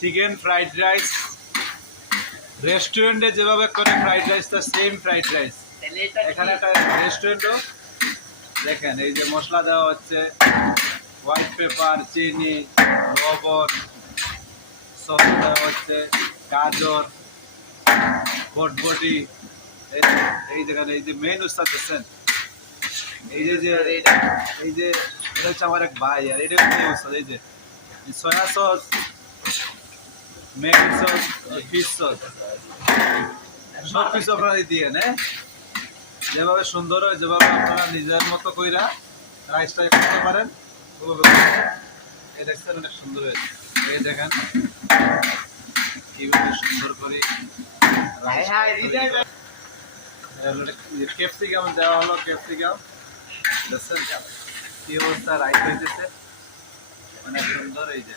Chicken fried rice রেস্টুরেন্টে যেভাবে করে ফ্রাইড রাইসটা সেম ফ্রাইড রাইস এখানে একটা রেস্টুরেন্টও দেখেন এই যে মশলা দেওয়া হচ্ছে। হোয়াইট পেপার চিনি লবণ সস দেওয়া হচ্ছে গাজর বটবটি। এই যেখানে এই যে মেন উস্তাদ দিচ্ছেন এই যে যে এই যে এটা হচ্ছে আমার এক ভাই আর এটা উস্তাদ এই যে soya sauce Maggi sauce fish sauce সব কিছু আপনারা দিয়ে নে? যেভাবে সুন্দর হয় যেভাবে আপনারা নিজের মতো কইরা রাইসটা করতে পারেন ওভাবে এই দেখছেন অনেক সুন্দর হয়েছে। এই দেখেন কীভাবে সুন্দর করে ক্যাপসিকাম দেওয়া হলো ক্যাপসিকাম দেখছেন কি অবস্থা রাইস হইতেছে। অনেক সুন্দর এই যে।